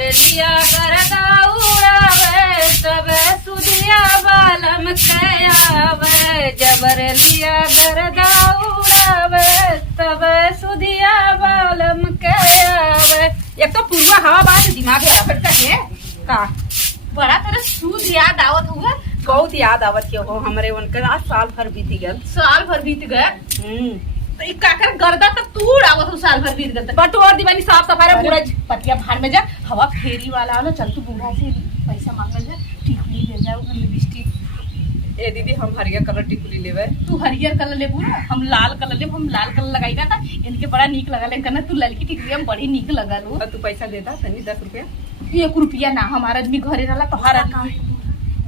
लिया करदा उड़ावे तब सुदिया बालम कयावे जबर लिया करदा उड़ावे तब सुदिया बालम कयावे। एक तो पूर्वा हवा बात दिमाग है फटका है का बड़ा तेरे सूद याद आवत हुआ। बहुत याद आवत के हो हमरे उनके आज साल भर बीत गया। साल भर बीत गया तो एक काकर गर्दा तो तूड़ आवत हो साल भर बीत गया। बटोर दीवानी साफ सफाई पूरा पतिया भाड़ में जा हवा फेरी वाला वाला चल तू बूढ़ा से पैसा मांगल जा टिकुली ले जाओ लिपस्टिक। ए दीदी हम हरियर कलर टिकुली लेवे। तू हरियर कलर लेबू ना हम लाल कलर लेब। हम लाल कलर लगाई था इनके बड़ा नीक लगल है तू लड़की टिकुली में बड़ी नीक लगल हो। तू पैसा दे दा तनी 10 रुपया। 1 रुपया ना हमारा आदमी घरे रहला तोहार आदमी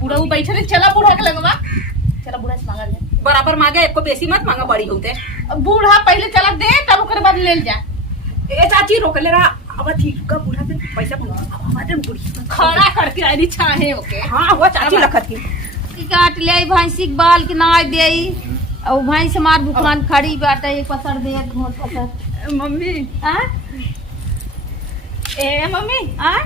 बूढ़ा वो बैठे चला बूढ़ा के लगवा चला बूढ़ा से मांगल जा बराबर मांगे एको बेसी मत मांगा बड़ी होते बूढ़ा पहले चला दे तब ओकर बाद ले जा। ए चाची रोक ले रहा अब ठीक का बूढ़ा से पैसा मांगा हमारे बुढ़ी खड़ा करके आई चाहे ओके। हां वो चाची लखत की काट ले भैंसी के बाल के नाय देई और भैंस मार दुकान खड़ी बाटे एक पसर दे घोट पसर। मम्मी हां ए मम्मी हां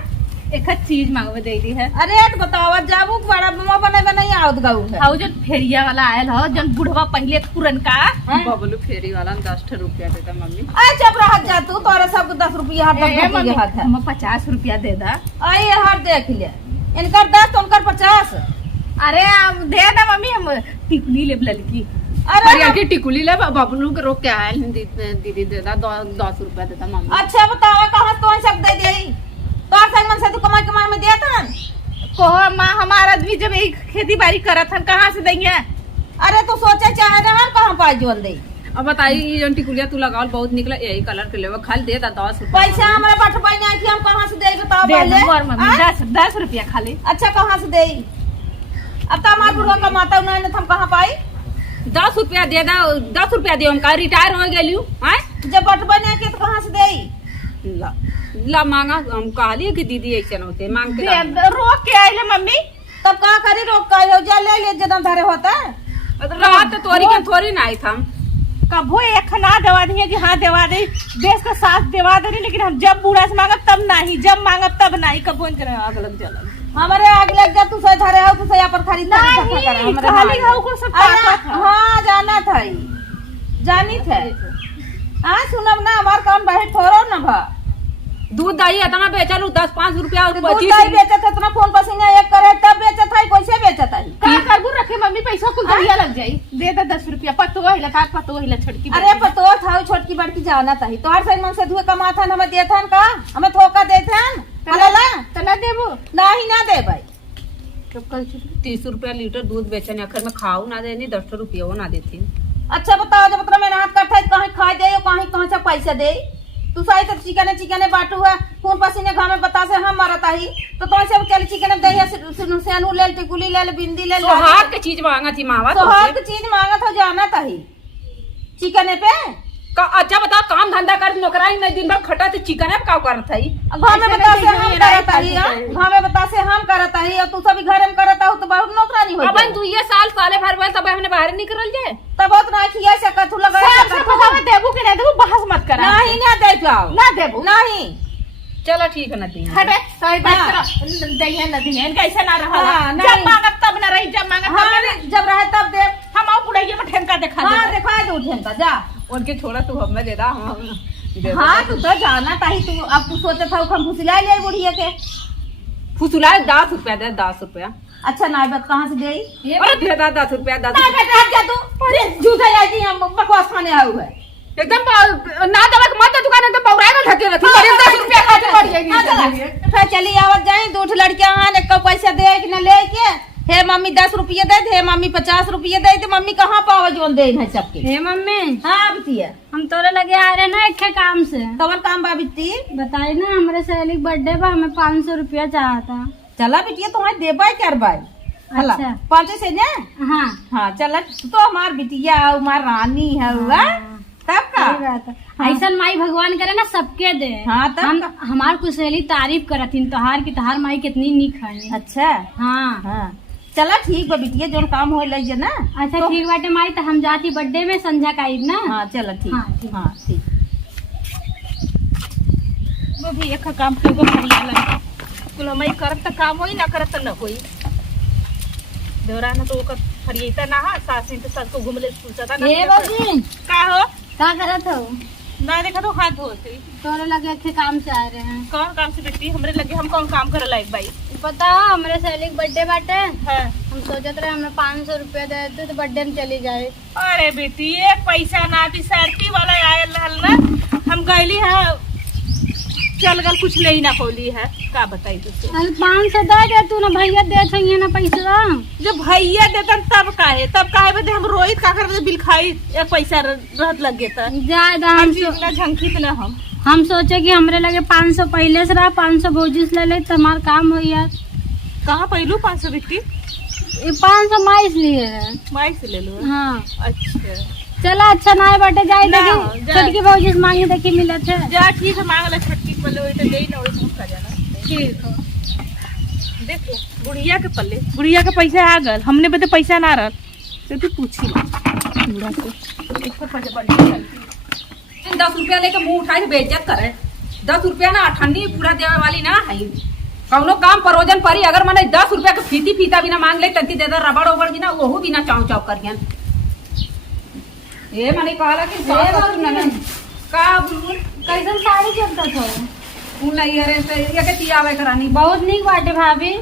एक चीज मांगवे दे दी है। अरे तो बतावा जाबू बड़ा मम्मा बने नहीं आवत गाऊ है हाउ जो फेरिया वाला आयल हो जन बुढ़वा पहले पुरनका बबलू फेरी वाला 10 रुपया देता मम्मी। अरे चुप रह जा तू तोरा सब 10 रुपया हाथ में हाथ है हम 50 रुपया दे दा। आए हर देख ले इनकर 10 तो उनकर 50। अरे दे दा मम्मी हम टिकुली ले लड़की। अरे की टिकुली ले बबलू के रोक के आयल दीदी दे दा 10 रुपया देता मम्मी। अच्छा बतावा कहां कौन सब दे देई तो मन से तू कमाई में दिया था को माँ हमारा आदमी जब एक खेती बाड़ी करत हन कहाँ से देंगे। अरे तू सोचे चाहे ना हम कहाँ पास जोल दे। अब बताई ये जन टिकुलिया तू लगाओ बहुत निकला यही कलर के लेवा खाली दे दा 10 रुपया। पैसा हमारे पास नहीं आई थी हम कहाँ से दे बताओ पहले 10 रुपया खाली। अच्छा कहाँ से दे अब तो हमारे बुढ़वा कमाता नहीं हम कहाँ पाई 10 रुपया दे दा 10 रुपया दे हम का रिटायर हो गई जब बटबा नहीं के तो कहाँ से दे ला मांगा हम कहली कि दीदी ऐसे होते मांग के रोक के आइले मम्मी तब का करी रोक के जा ले जदन धरे होता रात तोरी के थोड़ी ना आई था कबो एक ना दवा दी कि हाँ दवा दे देश का साथ दवा दे लेकिन हम जब बूढ़ा से मांगब तब नहीं जब मांगब तब नहीं कबो आग लग जाला हमारे आग लग जा तू सही धरे हो तू सही पर खरीद खाली हो को सब हां जाना था जानी थे हां सुनब ना हमार काम बैठ थोरो ना भा दूध दही इतना बेचा लू 10-5 रुपया और दूध दही बेचत इतना फोन पसीना एक करे तब बेचत है कैसे बेचत है का करबू रखे मम्मी पैसा कुल दरिया लग जाई दे दे 10 रुपया पतो हिला का पतो हिला छोटकी। अरे पतो था छोटकी बड़की जाना था तो हर सही मन से धुए कमा था हमें दे था का हमें थोका दे था हला तना देबो नहीं ना दे भाई कल 30 रुपया लीटर दूध बेचने आखिर में खाऊ ना देनी 10 रुपया वो ना देती। अच्छा बताओ जब मतलब मेहनत करता है कहीं खा दे कहीं कहां से पैसा दे तू सही तो चिकने बाटू है खून पसीने घाम में बता से हम मारता ही तो कौन से चल चिकने दही से अनु ले टिकुली ले बिंदी ले सोहाग की चीज मांगा थी मावा सोहाग की चीज मांगा था जाना था ही चिकने पे अच्छा बताओ काम धंधा कर नौकराई नहीं दिन भर खटा तो चिकन है का करत है घर में बता से हम करत है घर में बता से हम करत है और तू सभी घर में करत हो तो बहुत नौकरानी हो अपन तू ये साले भर में तब हमने बाहर निकल जाए तब बहुत ना खिया से कथु लगा से देबू कि नहीं देबू बहस मत कर नहीं ना दे जाओ ना देबू नहीं चलो ठीक है नदी हटे सही बात करो दही नदी ने कैसे ना रहा जब मांगब तब ना रही जब मांगब जब रहे तब दे हम आओ बुढ़ैया में ठेंका दिखा दे हां दिखा दे ठेंका जा उनके छोड़ा तू हमें दे दा हाँ तू तो जाना ताही तू अब तू सोचे था हम फुसला ले बुढ़िया के फुसला 10 रुपया दे 10 रुपया। अच्छा नाइबत कहाँ से गई अरे दे दा 10 रुपया 10 रुपया जा तू अरे झूठा आई हम बकवास खाने आए हुए एकदम ना दवा मत दुकान में तो पौराएगा ढके रहती 10 रुपया खाते पड़ जाएगी फिर चली आवत जाए दूठ लड़कियां हां एक पैसा दे कि ना ले के हे मम्मी 10 रुपये दे हे मम्मी 50 रुपये दे तो मम्मी कहाँ पावा जोन दे है सबके। हे मम्मी हाँ बिटिया हम तोरे लगे आ रहे ना एक काम से कवर काम बा बिट्टी बताई ना हमारे सहेली बर्थडे बा हमें 500 रुपया चाहता। चला बिटिया तुम्हारे देबाई करबाई हला 5 से ना हाँ हाँ चला तो हमार बिटिया हमार रानी है तब का ऐसा माई भगवान करे ना सबके दे। हाँ तब हमार कुछ सहेली तारीफ करथिन तोहार की तोहार माई कितनी निक है। अच्छा हाँ हाँ चला ठीक बा बिटिया जो काम हो लई ना। अच्छा तो, ठीक बाटे माई तो हम जाती बर्थडे में संध्या का आइब ना। हाँ चला ठीक हाँ ठीक वो भी एक काम को कुल करत त काम होई ना करत त न होई देवरा ना तो ओकर फरियता ना हा सास तो सर को घुमले पूछता ना ए बाबूजी का हो का करत हो? ना देखा तो हाथ धोते तोरे लगे थे काम से आ रहे हैं। कौन काम से बेटी हमरे लगे हम कौन काम करे लायक भाई पता हो हमारे सहेली के बर्थडे बाटे, है हम सोचत रहे हमें 500 रुपया दे देते तो बर्थडे में चली जाए। अरे बेटी एक पैसा ना दी सर्टी वाला आयल रहल ना हम गईली है चल गल कुछ नहीं ना पौली है का बताई तुझसे अरे 500 दे दे तू ना भैया दे चाहिए ना पैसा। जब भैया देतन तब काहे बदे हम रोहित का कर बिल खाई एक पैसा रहत लग गेता ज्यादा इतना झंखित ना हम सोचे कि हमरे लगे 500 पहले से रहा 500 भौजी से ले ले तो हमारा काम हो यार। कहाँ पहलू 500 बिकती ये 500 माँ इसलिए है। माई से ले लो हाँ अच्छा चला अच्छा ना है बटे जाए ना, देखी जा। छोटकी भौजी से मांगे देखी मिले थे। जा ठीक है मांग ले छटकी पल्ले वही तो दे ना वही हम खा जाना ठीक है देखो बुढ़िया के पल्ले बुढ़िया के पैसा आ गल हमने बदे पैसा ना रहल तो तू पूछी बुढ़ा से एक पर पैसा बढ़ 10 रुपया लेके मुंह उठाए बेइज्जत करे 10 रुपया ना अठन्नी पूरा देवे वाली ना है कौनो काम परोजन परी अगर मने 10 रुपया के फीती फीता भी ना मांग ले तंती दे दे रबड़ ओबड़ भी ना वहू भी ना चाव चाव करियन ए मने कहला कि का बुलबुल कैसन साड़ी चलता था उ नहीं अरे से ये के तियावे करानी बहुत निक बाटे भाभी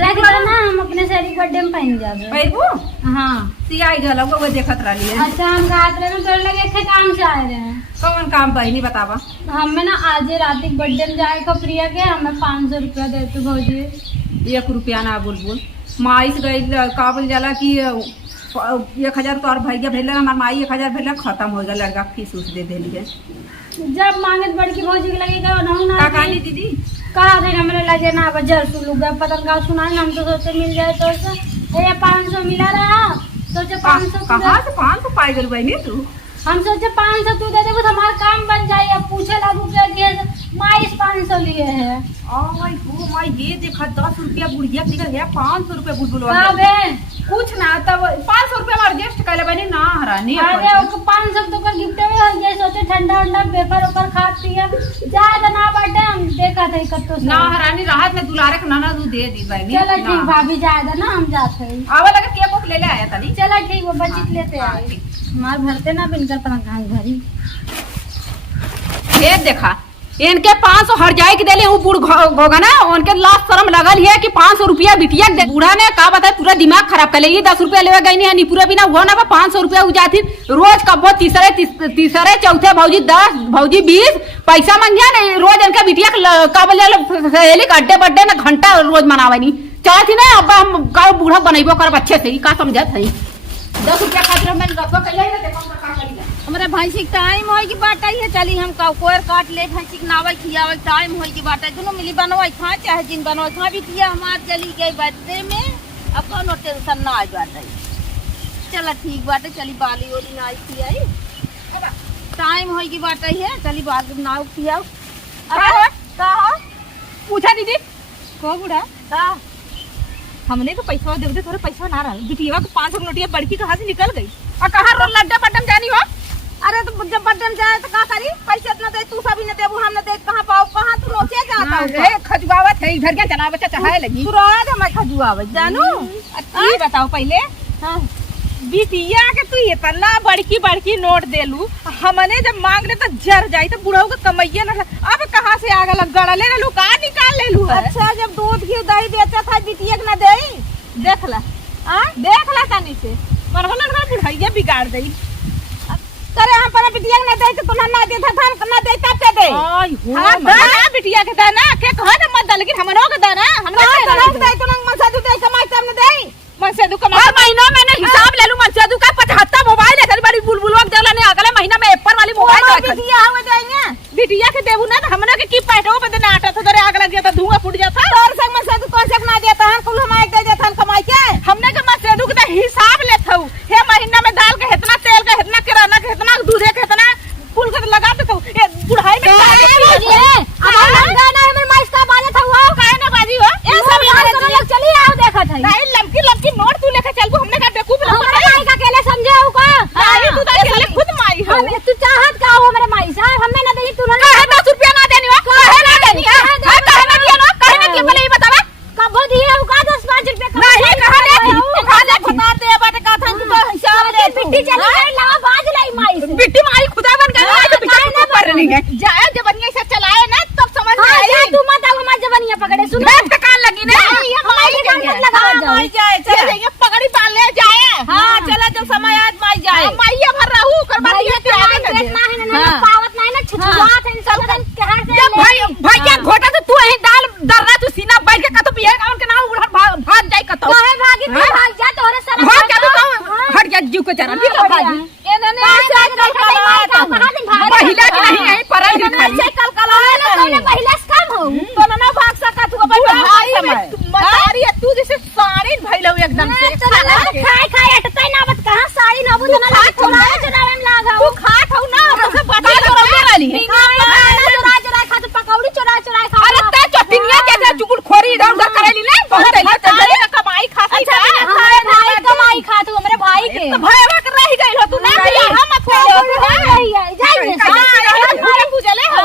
रख दो ना हम अपने सहेली बर्थडे में पहन जाबे। पैबू हाँ सियाई गलो वो देखत रहली है अच्छा हम रात में तोड़ लगे थे काम से आए रहे हैं। कौन काम बहिनी बतावा हमें ना आज रात बर्थडे में जाए का प्रिया के हमें 500 रुपया देते भौजी। 1 रुपया ना बुलबुल माई से गई का बोल जाला कि 1000 तो और भैया भेजल हमार माई 1000 भेजल खत्म हो गया लड़का फीस उस दे देली है जब मांगे बड़की भौजी के लगे गए ना का कहली दीदी कहा थे हमने लगे ना बजर सुलू गए पता का सुना हम तो सोचे मिल जाए तो ये 500 मिला रहा सोचे 500 कहाँ से 500 पाई गई बहनी तू हम सोचे 500 तू दे दे तो हमारा काम बन जाए। अब पूछे लागू के माई 500 लिए है माई ये देखा 10 रुपया बुढ़िया निकल गया 500 रुपया बुलबुल कुछ ना तब 500 रुपया में एडजस्ट कर ले बनी ना हरानी अरे ओके 500 तो कर गिफ्ट में हो गया सोचे ठंडा ठंडा पेपर ऊपर खा पिया ज्यादा ना बाटे हम देखा था कत्तो ना हरानी राहत में दुलारे के नाना तू दे दी बहनी चलो ठीक भाभी ज्यादा ना हम जाते हैं आवे लगे केक ओक ले ले आया तनी चलो ठीक वो बचित लेते आए हमार भरते ना बिनकर पना घास भरी ये देखा इनके 500 हर जाए के देले उ बूढ़ होगा ना उनके लास्ट शर्म लगल है कि 500 रुपया बिटिया दे बूढ़ा ने का बताए पूरा दिमाग खराब कर ले ये 10 रुपया लेवे गई नहीं पूरा बिना हुआ ना 500 रुपया उजाती रोज कबो तीसरे चौथे भौजी 10 भौजी 20 पैसा मांगिया नहीं रोज इनका बिटिया का बोले सहेली के अड्डे बड्डे ना घंटा रोज मनावे नहीं चाहती ना अब हम का बूढ़ा बनैबो करब अच्छे से का समझत है 10 रुपया खातिर मैं रखवा कइले ना देखो का करी हमारे भैंसी टाइम होई की बात है चली हम कोयर काट ले भैंसी के नावल खियावल टाइम होई की बात है दोनों मिली बनवाई खा चाहे जिन बनवाई खा भी किया हमार चली गई बर्थडे में अब कोनो टेंशन ना आई बात है चला ठीक बात है चली बाली ओली ना आई आई टाइम होई की बात है चली बाद में नाव खियाओ का पूछा दीदी को बुढ़ा का हमने तो पैसा दे दे थोड़ा पैसा ना रहा बिटिया को 500 नोटिया बड़की कहाँ से निकल गई और कहाँ रोल लड्डा बटन जानी हो अरे तो जब बटन जाए तो का करी पैसे इतना दे तू सभी ने देबू हम न दे कहाँ पाओ कहाँ तू रोचे जाता हो ए खजुआवत है इधर क्या चला बच्चा चाहे लगी तू रोज हमें खजुआवत जानू ये बताओ पहले हां बिटिया के तू इतना बड़की नोट देलू हमने जब मांग ले तो जर जाई तो बुढ़ऊ के कमैया न अब कहाँ से आगे लग गड़ले ले लू का निकाल ले लू अच्छा जब दूध घी दही बेचा था बिटिया के न देई देख ला तनी से मन होला ना बुढ़ैया बिगाड़ देई करे हम पर बिटिया के न दे तो तुना ना दे था न दे तब के दे आई हो ना बिटिया के दाना के कह ना मत लेकिन हमरो के दाना हमरा तो दे तो मन से दे कमाई तब न दे मन से दू कमाई महीना मैंने हिसाब ले लू मन से दू का 75 मोबाइल है तेरी बड़ी बुलबुलवा के देला ने अगले महीना में एप्पल वाली मोबाइल है बिटिया हमें देंगे बिटिया के देबू ना तो हमने के की पैटो पे देना आटा तो तेरे आग लग गया तो धुआं फूट जाता और संग मन से दू कौन से ना देता है कुल हम एक दे देता कमाई के हमने के मन से दू के हिसाब लेथौ हे महीना में दाल के इतना तेल के इतना किराना के इतना दूध के इतना कुल के लगा देता ए बुढ़ाई में अब हम गाना हमर माइस का बाजे था वो काहे ना बाजी हो ए सब यहां चली आओ देखत है नहीं लमकी नोट तू लेके चलबू हमने का बेवकूफ लोग माई का अकेले समझे हो का आई तू तो अकेले खुद माई हो तू चाहत का हो मेरे माई साहब हमने ना देई तू ना 10 रुपया ना देनी हो काहे ना देनी है काहे ना दिया ना काहे ना दिया पहले ये बता नहीं है। जाए जबनिया से चलाए ना तब समझ में हाँ, आई। जा तू मत आओ हमार जवानिया पकड़े सुन मैं पे कान लगी ना हमारी गाल मत लगा जाओ चल पकड़ी पालने जाए। हाँ चला जब समय आज माई जाए माइया भर रहू कर भैया के मार पेट ना है ना पावत नहीं ना छुछुआत है सब कहां से जब भैया घोटा तो तू यही दाल दर्रा तू सीना बैठ के कतो पिए उनके नाम उड़ भाग जाए कतो काहे भागी तू भाग जा तोरे सारा भाग जा तू हट जा जीव के चरा भी भागी इन्होंने ऐसे महिला की नहीं है पर ऐसे कलकलाए तूने पहले से काम हो तो ना भाग सका तू भाई तू जैसे साड़ी भइलो एकदम से खाए खाए अटते ना बत कहां साड़ी ना बुझना लगा चुराए चुराए में लागा तू खात हो ना हमसे बता कर वाली चुरा चुरा खा तो पकौड़ी चुरा चुरा खा अरे ते चटिनिया के चुकुल खोरी इधर उधर करेली ले बहुत है तेरे कमाई खाती है खाए भाई कमाई खा तू हमरे भाई के तो भयवा कर रह गइल हो तू ना हम मत जाइए पूजले हो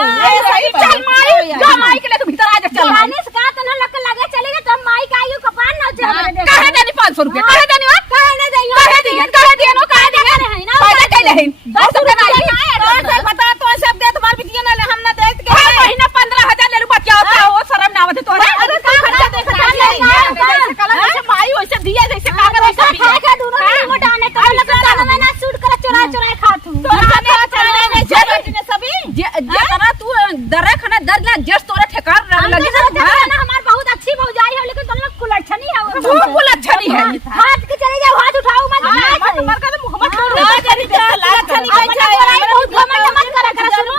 चल माई जा माई के लिए तू भीतर आ जा चल जाने से का तो ना लग लगे चलेगा तो माई का आयु कपान ना जा कहे देनी 500 रुपया कहे देनी कहे ना जाइयो कहे दिए नो कहे दिए ना फायदा कैले है और सब ना तो बता तो सब दे तुम्हार बिटिया ना हम ना देख के हर महीना 15000 ले रुपया क्या होता है वो शर्म ना आवत तोरा अरे का खर्चा देख जैसे कलर जैसे माई वैसे दिया जैसे कागज वैसे खा खा दोनों में मोटाने तो लगा जाना मैं ना सूट कर चुरा चुरा खा तू तो खाने चलने में जरूरत सभी जेतना तू दरे खाना दर ला जस्ट तोरा ठेकार लगी ना हमार बहुत अच्छी भौजाई है लेकिन तुम लोग कुलच्छा नहीं है तू कुल अच्छा नहीं है हाथ के चले जाओ हाथ उठाओ मत मर का तो मोहब्बत अच्छा नहीं बहुत घमंड मत करा कर सुनो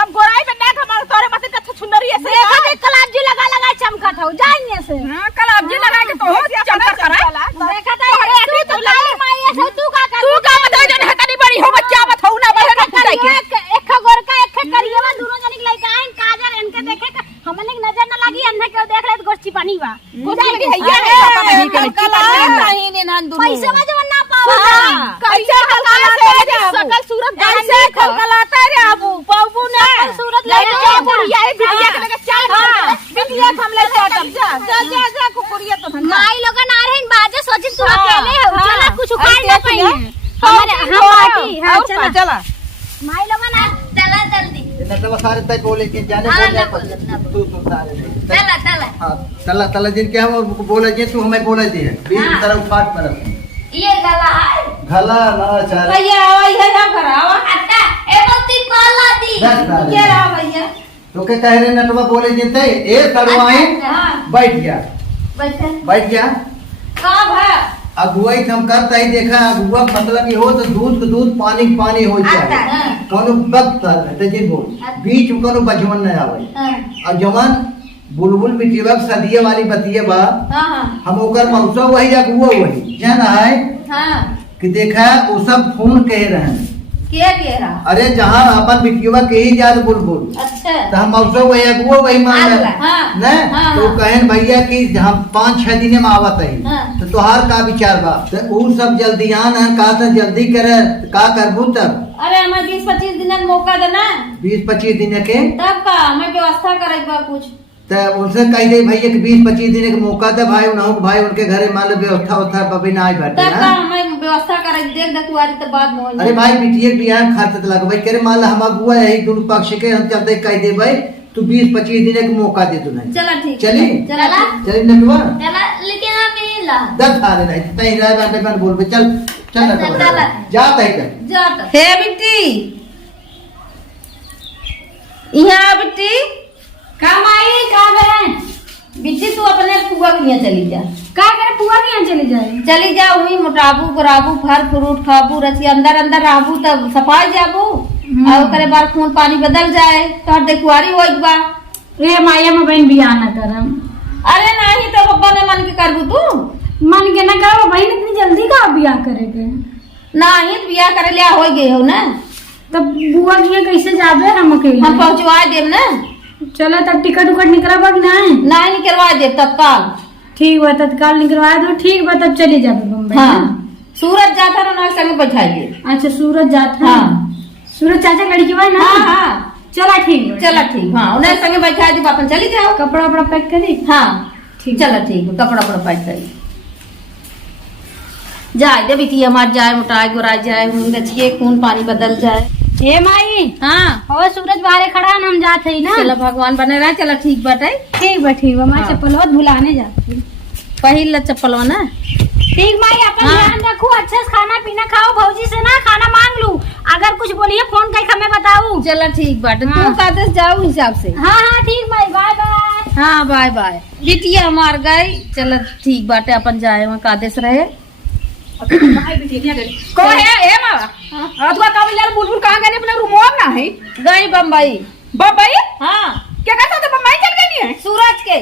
हम गोराई पे ना हमारे तोरे मत अच्छा सुंदरी ऐसे देखा के कलाजी लगा लगा चमकत हो जाइए से हां कल अब जी लगा के तो हो चमक करा देखा तो अरे तू लाली माई ऐसे तू का कर तू का बता जन है तनी बड़ी हो बच्चा बताऊ ना बड़े ना पूछाई के एक गोर का एक करिएवा दोनों जनी लइका आइन काजर इनके देखे हमने नजर न लगी अन्ने के देख रहे तो गोष्ठी पानी बा गोष्ठी भी हैया है कहीं ने नान दूर पैसे में जवन ना पाओ कैसे सकल सूरत कैसे कलकलाता रे अबू बाबू ने सूरत ले जा बुढ़िया है बिटिया के लगे चाल बिटिया हम ले जा कुकुरिया तो माई लोग ना रहे बाजे सोचिन तू अकेले हो चला कुछ उखाड़ ना पाई हमारे हम पार्टी हां चला माई लोग ना चला जल्दी नटवा सारे तय बोले कि जाने बोल जा तू सारे चला चला हां चला चला जिन के हम बोले जे तू हमें बोले जे बीच तरफ फाट पर ये गला है घला ना चार भैया आवा ना करावा अच्छा ए बत्ती कॉल आती ये रहा भैया तो के कह रहे नटवा बोले जे ते ए तड़वाई बैठ गया बैठ गया कब है अगुवाई हम करता ही देखा अगुआ मतलब ये हो तो दूध दूध पानी पानी हो जाए कोनो वक्त तो जी बोल बीच में कोनो बचवन न आवे और जवान बुलबुल मिट्टीवा सदिये वाली बतिये बा हम ओकर मौसा वही अगुआ वही जान है कि देखा वो सब फोन कह रहे हैं क्या कह रहा अरे जहाँ अपन बिटिया के ही याद बुलबुल अच्छा तो हम मौसा वही अगुआ वही मान रहे न तो कहन भैया कि जहाँ 5-6 दिन में आवत है तो तुहार का विचार बा तो वो सब जल्दी आन है का तो जल्दी करे का करबू तब अरे हमें 20-25 दिन का मौका देना 20-25 दिन के तब का हमें व्यवस्था करे बा कुछ तो उनसे कह दे भैया कि 20-25 दिन का मौका दे भाई उन्हों भाई उनके घरे मान लो व्यवस्था होता बबी ना आई बैठे तब का हमें व्यवस्था करे देख देख आज तो बात मोल अरे भाई बिटिया बियाह खर्च लगवाई करे मान लो हम अगुआ यही दोनों पक्ष के हम चलते कह दे भाई तू 20-25 दिन का मौका दे तू नहीं चला ठीक चली चला चली नटवा चला लेकिन हम मिला 10 आ रहे नहीं तई राय बाटे बन बोल पे चल चल नटवा जा तई कर जा तो हे बिट्टी यहाँ बिट्टी काम आई का बहन बिट्टी तू अपने पुआ के यहाँ चली जा का करे पुआ के यहाँ चली जाए चली जा वही मोटाबू गोराबू फल फ्रूट खाबू रसी अंदर अंदर रहबू तब सफाई जाबू और करे बार खून पानी बदल जाए तो देखुआरी हो बा रे माया में बहन बियाह ना करम अरे नहीं तो पप्पा ने मन के करबू तू मन के ना करो बहन इतनी जल्दी का बियाह करेगे नहीं तो बियाह करे लिया हो गए हो ना तब बुआ के कैसे जाबे हम अकेले हम पहुंचवा देब ना चलो तब टिकट उकट निकला बा कि नहीं नहीं निकलवा देब तत्काल ठीक बा तत्काल निकलवा दो ठीक बा तब चले जाबे बम्बई हाँ सूरज जाता ना संग बैठाइए अच्छा सूरज जाता हाँ सूरज चाचा लड़की बा ना हाँ हाँ चला ठीक चला ठीक हाँ उन्हें संगे बैठा दी अपन चली जाओ कपड़ा वपड़ा पैक करी हाँ ठीक चला ठीक कपड़ा वपड़ा पैक करी जाए दे बिटिया हमार जाए मोटाई गोराई जाए खून पानी बदल जाए हे माई हाँ और सूरज बाहरे खड़ा है हम जात है ना। चलो भगवान बने रहा, चलो ठीक बाटे। ठीक बा ठीक बा माई हाँ। चप्पल और भुलाने जाती। पहिल ला चप्पलवा ना। ठीक माई अपन हाँ। ध्यान रखू, अच्छे से खाना पीना खाओ, भौजी से ना खाना मांग लू, अगर कुछ बोलिए फोन करके हमें बताऊ। चलो ठीक बाटे, हाँ। तू काते से जाओ हिसाब से। हाँ हाँ ठीक माई, बाय बाय। हाँ बाय बाय। बिटिया हमार गई, चलो ठीक बाटे, अपन जाए वहाँ कादेश रहे। को है ए मावा अथवा का यार बुलबुल कहां गए अपने रूम में ना है गई बम्बई। बम्बई हाँ क्या कहता तो बम्बई चल गई है सूरज के।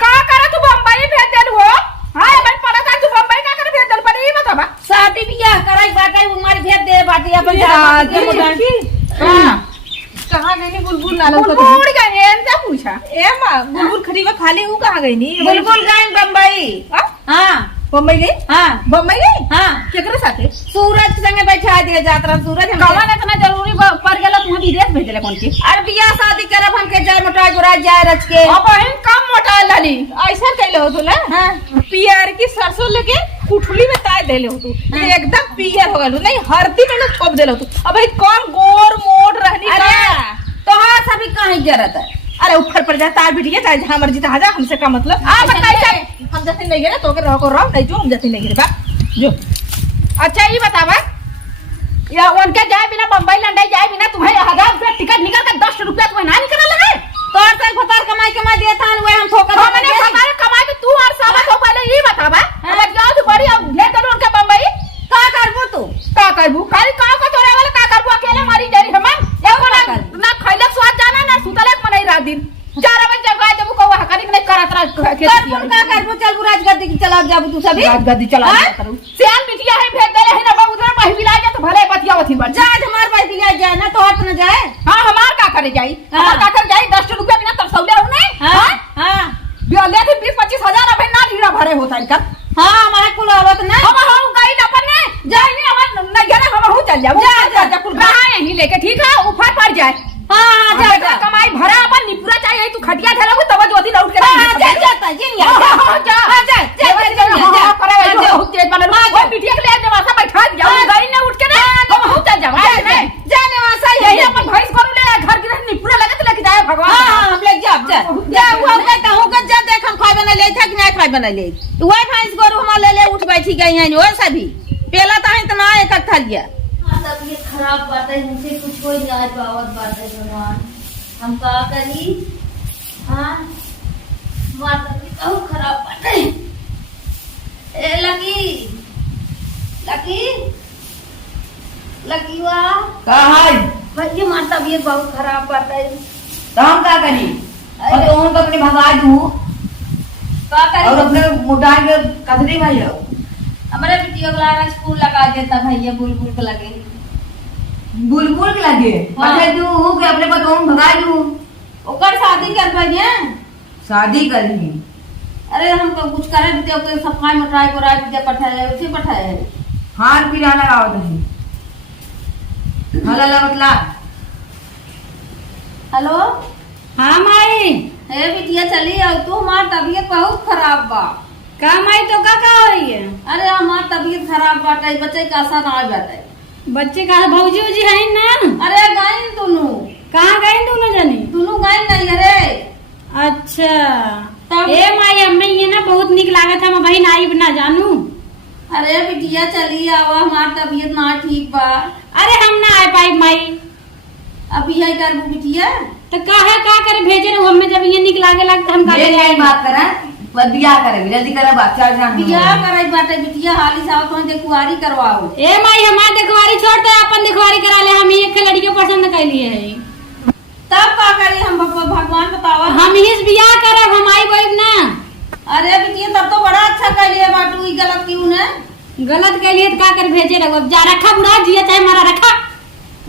का करे तू बम्बई भेज दे हो। हां मैं पता था तू बम्बई का करे भेज दे पर ये बताबा शादी बियाह कराई बाटे, उमार भेज दे बाटे अपन जा। हां कहाँ गई बुलबुल लालो को? बुलबुल गए इनसे पूछा ए माँ बुलबुल खरीवा खाली हूँ, कहाँ गई नी? बुलबुल गई बम्बई। हाँ बम्बई गई हाँ बम्बई गई हाँ केकरे साथे सूरज संगे बैठा दिया यात्रा। सूरज कवन इतना जरूरी पड़ गेला तू विदेश भेजले कौन के अरे बियाह शादी करब हमके जाए मोटा गोरा जाए रच के। अब हम कम मोटा लाली ऐसा कैले हो तू ना हाँ पियर की सरसों लेके कुठली में ताय देले हो तू एकदम पियर हो गलू नहीं हरदी में ना छोप देले हो तू। अब कौन गोर मोड़ रहनी अरे का तो हाँ सभी कहीं जरूरत है। अरे ऊपर पड़ जाता है बिटिया चाहे जहाँ मर्जी तहाँ जा, हमसे का मतलब आ बताइए हम जैसे नहीं गए तो रहो को रहो नहीं जो हम जैसे नहीं गए बा जो। अच्छा ये बतावा या उनके जाए बिना बम्बई लंडई जाए बिना तुम्हें 1000 रुपया टिकट निकल कर 10 रुपया तुम्हें ना निकल लगे तो साल फतार कमाई देता है वही हम ठोकर हमने हमारे कमाई तो तू और साला तो पहले ये बतावा अब जाओ तू बड़ी अब ले कर उनके बम्बई का करबू तू? का करबू खाली का तोरे वाला का करबू अकेले मारी जाई हम ना खैले स्वाद जाना ना सुतले मनई रात दिन 4 बजे जब गाय देबू कौवा हकनी नहीं करत रह करबू का करबू? चल बुराज गद्दी की चला जाबू तू सभी गद्दी चला करू सियान बिटिया है भेज देले है ना बा उधर बही बिला जा तो भले बतियावथी बढ़ जा हमार भाई बिया जाए ना तो हट न जाए। हां हमार का करे जाई हमार का करे जाई 10 रुपया बिना तरसौले हो नहीं हाँ हाँ बियाले थे 20-25 हजार अब ना ढीरा भरे होता इनका। हाँ हमारे कुल आवत ना हम गई अपन ने जाई नहीं हम नहीं गए हम हो चल जाओ जा कुल कहां यहीं लेके ठीक है ऊपर पड़ जाए। हाँ जा जा कमाई भरा अपन निपुरा चाहिए तू खटिया धरबू तब जोती लौट के हाँ जा जाता जिन जा जा जा जा करे हो तेज वाला वो बिटिया के ले निवासा बैठा दिया गई ने उठ के ना हम हो चल जाओ जाने वासा यही अपन भैंस करू ले घर के निपुरा लगे तो लेके जाए भगवान। हाँ हम ले जा जा वो कहता हूँ कि जा देख हम खाए बना ले था कि नहीं खाए बना ले वही भैंस गोरू हम ले उठ बैठी गई हैं वो सभी पहला तो इतना एक था लिया। तबीयत खराब बाटे, हमसे कुछ हो जाए पावत बाटे भगवान, हम का करी। हाँ हमार तबीयत बहुत खराब बाटे। ए लकी लकी लकी वाह का है भैया हमार तबीयत बहुत खराब बाटे। तो हम का करी? और तो हम अपने भगा दूँ का और करी? अपने मुटा के कतरी भाई हो हमारे बिटिया को स्कूल लगा देता भैया, बुलबुल के लगे बुलबुल के लगे हाँ। पता दूँ कि अपने बताऊँ भगा दूँ ओकर शादी कर पाइए। शादी करनी। अरे हम तो कुछ करे भी तो सफाई मटाई गोराई भी पठाए उसे पठाए हार पीरा लगाओ तुम हला बतला। हेलो हाँ माई हे बिटिया चली आओ तू, हमार तबीयत बहुत खराब बा। का माई तो का होई है? अरे हमार तबीयत खराब बाटे, बच्चे का असर आ बाटे। बच्चे का भौजी उजी है ना? अरे गई तुनु कहाँ गए दोनों जने? तुनु गई नहीं अरे। अच्छा तब ए माई हमें ये ना बहुत निक लागत है, मैं बहन आई ना जानू। अरे बिटिया चली आओ, हमार तबीयत ना ठीक बा। अरे हम ना आ पाई माई। अब यही करबू बिटिया तो का करे भेजे रहो हमें, जब ये निक लागे लगता हम का ये नहीं बात करा बियाह करे जल्दी करे बच्चा जान बियाह कराई बाटे बिटिया, हाली साहब तुम देखुआरी करवाओ। ए माई हमार देखवारी छोड़ दे, अपन देखवारी करा ले, हम एक लड़की पसंद कर लिए है। तब का करी हम भगवान बतावा। हम ही बियाह करब, हम आई बोल ना। अरे बिटिया तब तो बड़ा अच्छा कर लिया बाटू, ई गलत क्यों ने? गलत के लिए का कर भेजे रहो, अब जा रखा बुढ़ा जिया चाहे मारा रखा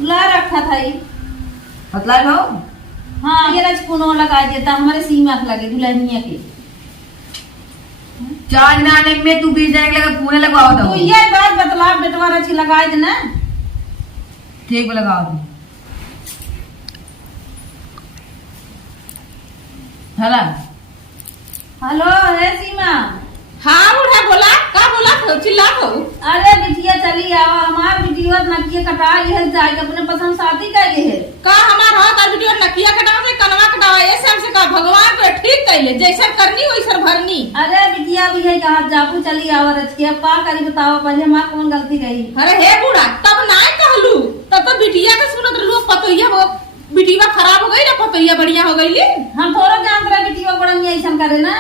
ला रखा था ई। मतलब हो हाँ ये रजपुनो लगा देता, हमारे सीमा के लगे दुल्हनिया के। 4 दिन आने में तू 20 दिन लगा पूरे लगवाओ तो तो ये बात बतला बेटवा रची लगा दे ना। ठीक लगाओ तुम हला। हेलो हे सीमा। हाँ बूढ़ा बोला का बोला हो चिल्ला हो। अरे बिटिया चली आओ, हमार बिटिया नकिया कटा ये जाके अपने पसंद शादी कैले है। का हमार हो तार वीडियो नकिया कटावा से कनवा कटावा ये सब से का भगवान को ठीक कैले जैसा करनी वैसा भरनी। अरे बिटिया भी है कहा जाबू चली आओ रच के, अब का करी बताओ, पहले हमार कौन गलती रही। अरे हे बूढ़ा तब ना कहलू, तब तो बिटिया के सुनत रहलू, पतोहिया वो बिटिया खराब हो गई ना, पतोहिया बढ़िया हो गई। हम थोड़ा जानते रहे बिटिया बड़ा नहीं ऐसा करे ना।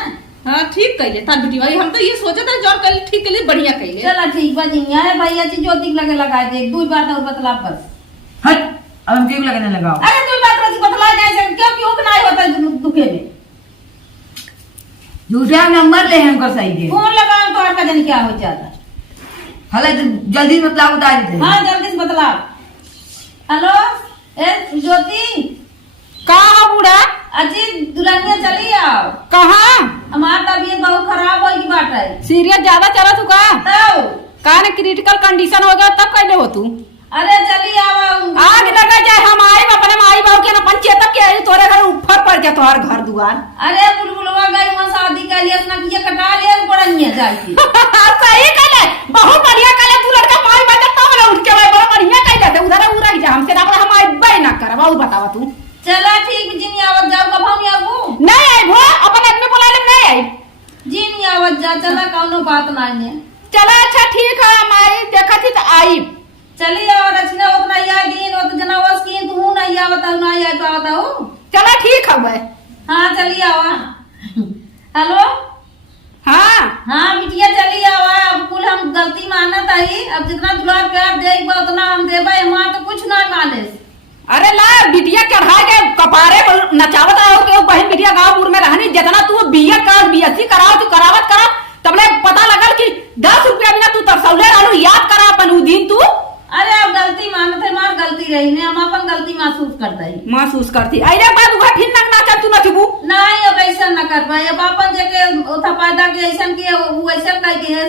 हाँ ठीक कैले तार बिटिया, हम तो ये सोचे थे जौन कैले ठीक कैले बढ़िया कैले। चला ठीक बा जी, है भैया जी ज्योति लगे लगाए दे, दो बात और बतला बस। हट अब हम क्यों लगने लगाओ। अरे तू बात रोज बतला जाए क्यों क्यों नहीं होता दुखे में। दूसरा नंबर ले हमको सही दे। फोन लगाओ तो आपका जन क्या हो जाता। हला जल्दी मतलब बता देते। हाँ जल्दी से बतला। हेलो ए ज्योति कहा बूढ़ा? अजी दुल्हनिया चली आओ। कहा? हमार तबीयत बहुत खराब होगी बात है। सीरियस ज्यादा चला तू का? तब का ने क्रिटिकल कंडीशन हो गया तब कैले हो तू? अरे चली आओ। आग लगा जाए हम आई अपने माई बाबू के ना पंचायत के आई तोरे घर ऊपर पड़ जाए तोहर घर दुआर। अरे बुलबुलवा गई वहाँ शादी कर लिया, अपना किया कटा लिया बड़ा नहीं जाती। सही कहले, बहुत बढ़िया कहले, तू लड़का माई बता तब ना उठ के भाई बड़ा बढ़िया कहले, उधर उड़ जा हमसे ना हम आई बे ना करबा उ बतावा तू। चला ठीक जिनी आवत जाओ, कब हम आबू नहीं आई भो अपन आदमी बुला ले, नहीं आई जिनी आवत जा। चला कौनो बात नहीं है। चला अच्छा ठीक है, हम आई देखा थी तो आई। चली आओ रचना उतना याद दिन वो तो जनावस की तू नहीं आवत ना याद आवत हो। चला ठीक है भाई। हाँ चली आओ। हेलो हाँ हाँ बिटिया चली आओ। अब कुल हम गलती मानत आई, अब जितना दुलार प्यार देगा उतना हम देबे, हमार तो कुछ नहीं माने। अरे ला बिटिया चढ़ा के कपारे पर नचावत रहो के बहन बिटिया गांवपुर में रहनी, जितना तू बीए कर बीएससी कराओ तू करावत करा तबले पता लगल कि 10 रुपया बिना तू तरसौले रहलू, याद करा अपन उ दिन तू। अरे अब गलती मानते मार गलती रही ने, हम अपन गलती महसूस करते ही महसूस करती अरे बाद उहा फिर ना नाचब तू नचबू नहीं। अब ऐसा न कर पाए, अब अपन जेके ओथा पैदा के ऐसा के वो ऐसा कह के है।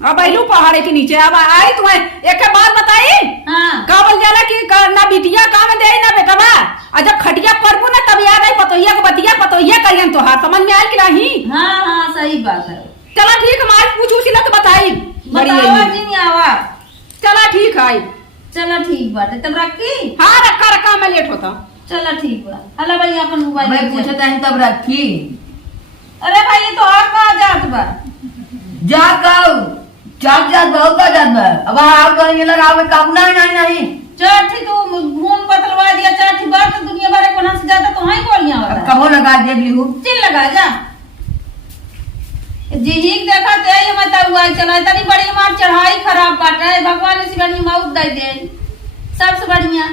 अब आइलू पहाड़े के नीचे, अब आई तुम्हें एक बात बताई। हाँ का बोल जाला कि ना बिटिया काम दे ना बेटवा, और जब खटिया करबू ना तब याद आई पतोहिया के बतिया, पतोहिया करियन तो हाथ समझ में आयल कि नहीं। हाँ हाँ सही बात है। चला ठीक है, आज पूछू सी ना तो बताई बतावा जी नहीं आवा। चला ठीक है। चला ठीक बात है, तब रखी। हाँ रखा रखा मैं लेट होता। चला ठीक बा। हेलो भैया अपन मोबाइल मैं पूछा था तब रखी अरे भाई ये तो और कहा जात बा। जा काऊ चाट जात बहुत का जात बा। अब आप तो ये लगाओ काम नहीं चाठी तू मुंह बतलवा दिया, चाठी बात तो दुनिया भर को से ज्यादा तो हाई बोलियां वाला। कबो लगा दे लिहू चिल लगा जा जी ही देखा ते ये मत हुआ चला तनी बड़ी मार चढ़ाई खराब बात है, भगवान ने शिवानी मौत दे दे सबसे बढ़िया।